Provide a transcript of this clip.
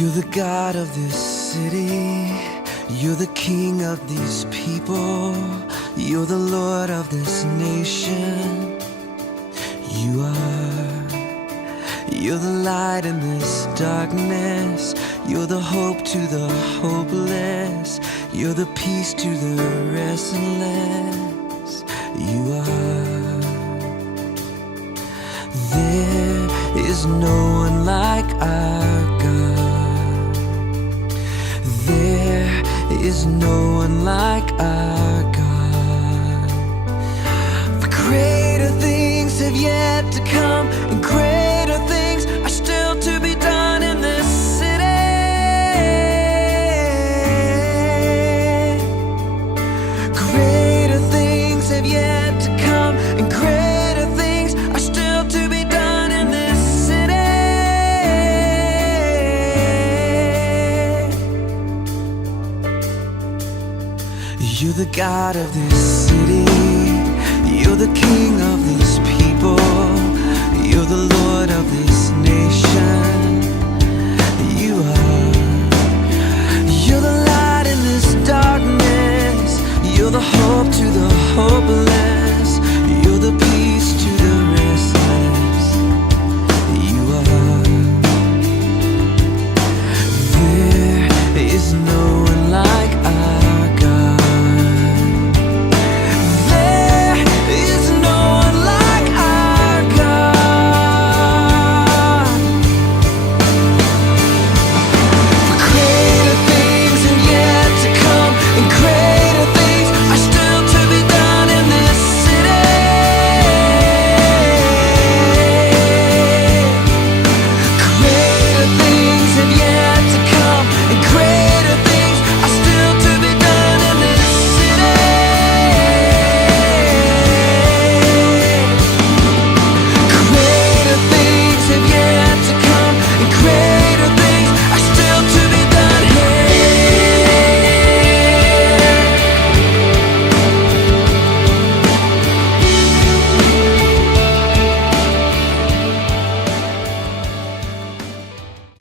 You're the God of this city. You're the King of these people. You're the Lord of this nation. You are. You're the light in this darkness. You're the hope to the hopeless. You're the peace to the restless. You are. There is no one like our God. There is no one like our God. For greater things have yet to come, and greater things are still to be done in this city. Greater things have yet to come, and greater things are still to be done in this city. You're the God of this city. You're the King of these people. You're the Lord of this nation.